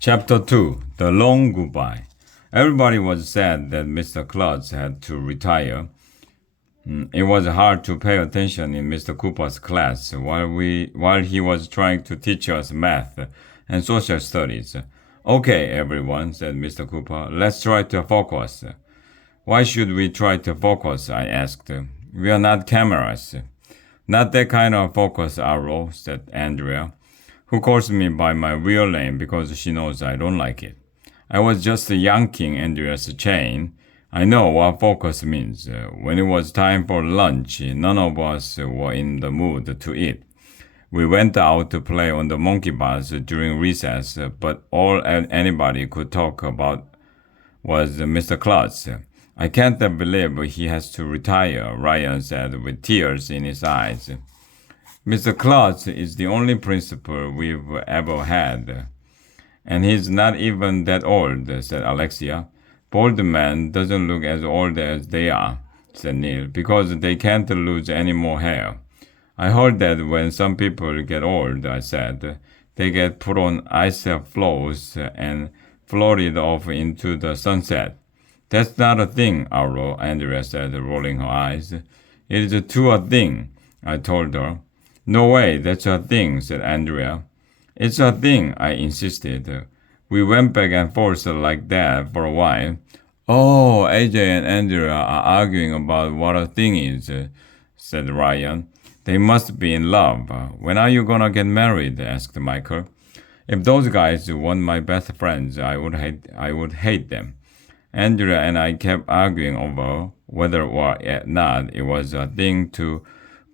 Chapter 2 The Long Goodbye. Everybody was sad that Mr. Klutz had to retire. It was hard to pay attention in Mr. Cooper's class while he was trying to teach us math and social studies. Okay, everyone, said Mr. Cooper, let's try to focus. Why should we try to focus? I asked. We are not cameras. Not that kind of focus, Arrow, said Andrea, who calls me by my real name because she knows I don't like it. I was just yanking Andrea's chain. I know what focus means. When it was time for lunch, none of us were in the mood to eat. We went out to play on the monkey bars during recess, but all anybody could talk about was Mr. Klutz. I can't believe he has to retire, Ryan said with tears in his eyes. Mr. Klutz is the only principal we've ever had. And he's not even that old, said Alexia. Bald men doesn't look as old as they are, said Neil, because they can't lose any more hair. I heard that when some people get old, I said, they get put on ice floes and floated off into the sunset. That's not a thing, Arlo, Andrea said, rolling her eyes. It is too a thing, I told her. No way, that's a thing, said Andrea. It's a thing, I insisted. We went back and forth like that for a while. Oh, AJ and Andrea are arguing about what a thing is, said Ryan. They must be in love. When are you gonna get married? Asked Michael. If those guys weren't my best friends, I would hate them. Andrea and I kept arguing over whether or not it was a thing to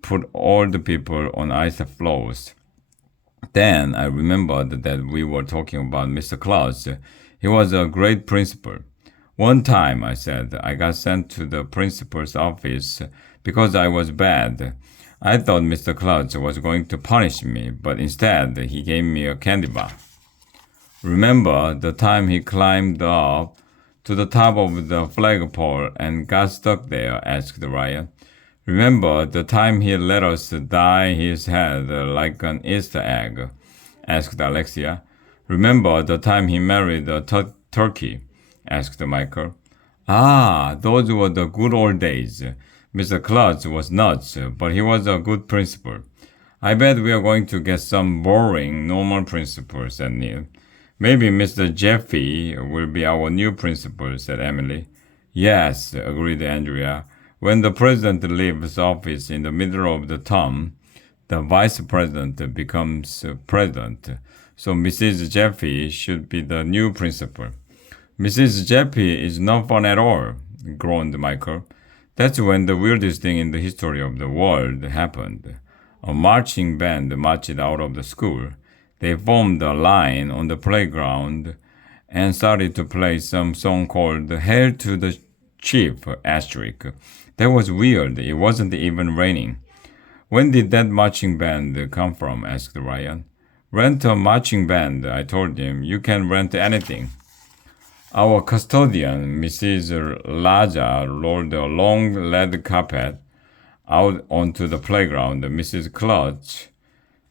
put all the people on ice floes. Then I remembered that we were talking about Mr. Klutz. He was a great principal. One time, I said, I got sent to the principal's office because I was bad. I thought Mr. Klutz was going to punish me, but instead he gave me a candy bar. Remember the time he climbed up to the top of the flagpole and got stuck there? Asked Ryan. Remember the time he let us dye his head like an Easter egg? Asked Alexia. Remember the time he married a turkey? Asked Michael. Ah, those were the good old days. Mr. Klutz was nuts, but he was a good principal. I bet we are going to get some boring, normal principal, said Neil. Maybe Mr. Jeffy will be our new principal, said Emily. Yes, agreed Andrea. When the president leaves office in the middle of the term, the vice president becomes president. So Mrs. Jeffy should be the new principal. Mrs. Jeffy is no fun at all, groaned Michael. That's when the weirdest thing in the history of the world happened. A marching band marched out of the school. They formed a line on the playground and started to play some song called Hail to the Chief, asterisk. That was weird. It wasn't even raining. When did that marching band come from? Asked Ryan. Rent a marching band, I told him. You can rent anything. Our custodian, Mrs. Laja, rolled a long red carpet out onto the playground. Mrs. Klutz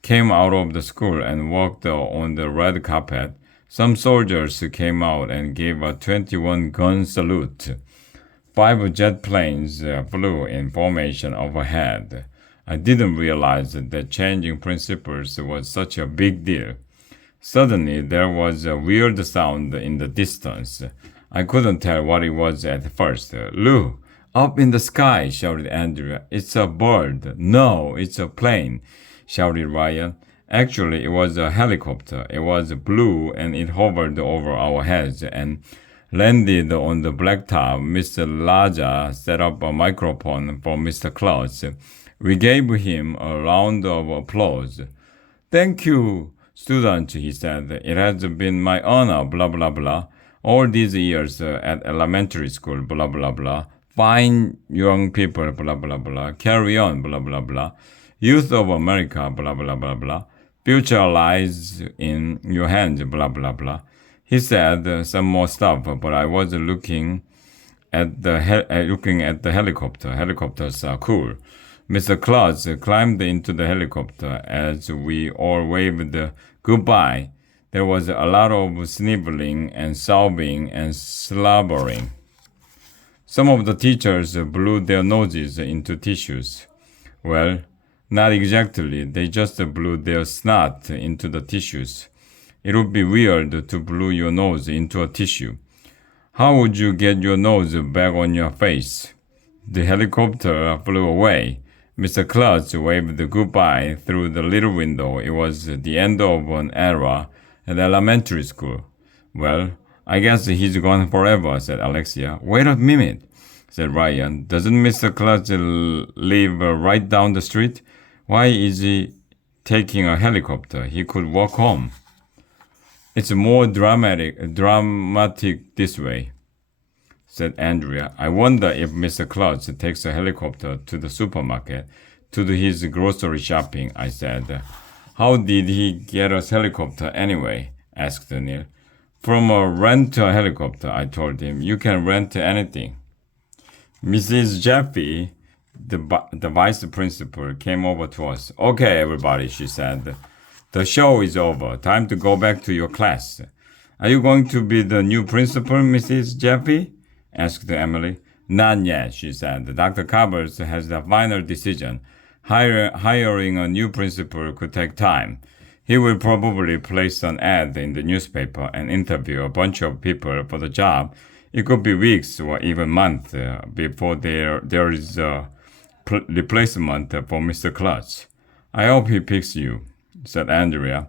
came out of the school and walked on the red carpet. Some soldiers came out and gave a 21-gun salute. 5 jet planes flew in formation overhead. I didn't realize that changing principals was such a big deal. Suddenly, there was a weird sound in the distance. I couldn't tell what it was at first. Look, up in the sky, shouted Andrea. It's a bird. No, it's a plane, shouted Ryan. Actually, it was a helicopter. It was blue and it hovered over our heads and landed on the blacktop. Mr. Laja set up a microphone for Mr. Klutz. We gave him a round of applause. Thank you, students, he said. It has been my honor, blah, blah, blah. All these years at elementary school, blah, blah, blah. Fine young people, blah, blah, blah. Carry on, blah, blah, blah. Youth of America, blah, blah, blah, blah. Future lies in your hands, blah, blah, blah. He said some more stuff, but I was looking at the helicopter. Helicopters are cool. Mr. Klutz climbed into the helicopter as we all waved goodbye. There was a lot of sniveling and sobbing and slobbering. Some of the teachers blew their noses into tissues. Well, not exactly. They just blew their snot into the tissues. It would be weird to blow your nose into a tissue. How would you get your nose back on your face? The helicopter flew away. Mr. Klutz waved goodbye through the little window. It was the end of an era at elementary school. Well, I guess he's gone forever, said Alexia. Wait a minute, said Ryan. Doesn't Mr. Klutz live right down the street? Why is he taking a helicopter? He could walk home. It's more dramatic this way, said Andrea. I wonder if Mr. Klutz takes a helicopter to the supermarket to do his grocery shopping, I said. How did he get a helicopter anyway? Asked Neil. From a rent-a-helicopter, I told him. You can rent anything. Mrs. Jeffy, the vice principal, came over to us. Okay, everybody, she said. The show is over. Time to go back to your class. Are you going to be the new principal, Mrs. Jeffy? Asked Emily. Not yet, she said. Dr. Covers has the final decision. Hiring a new principal could take time. He will probably place an ad in the newspaper and interview a bunch of people for the job. It could be weeks or even months before there is a replacement for Mr. Klutz. I hope he picks you, said Andrea.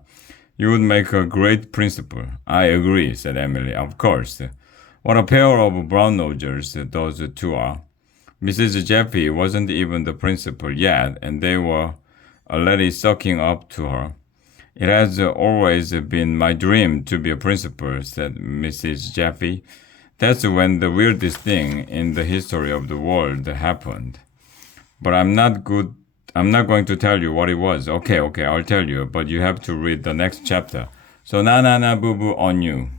You would make a great principal. I agree, said Emily. Of course. What a pair of brown-nosers those two are. Mrs. Jeffy wasn't even the principal yet, and they were already sucking up to her. It has always been my dream to be a principal, said Mrs. Jeffy. That's when the weirdest thing in the history of the world happened. But I'm not going to tell you what it was. Okay, I'll tell you, but you have to read the next chapter. So na boo boo on you.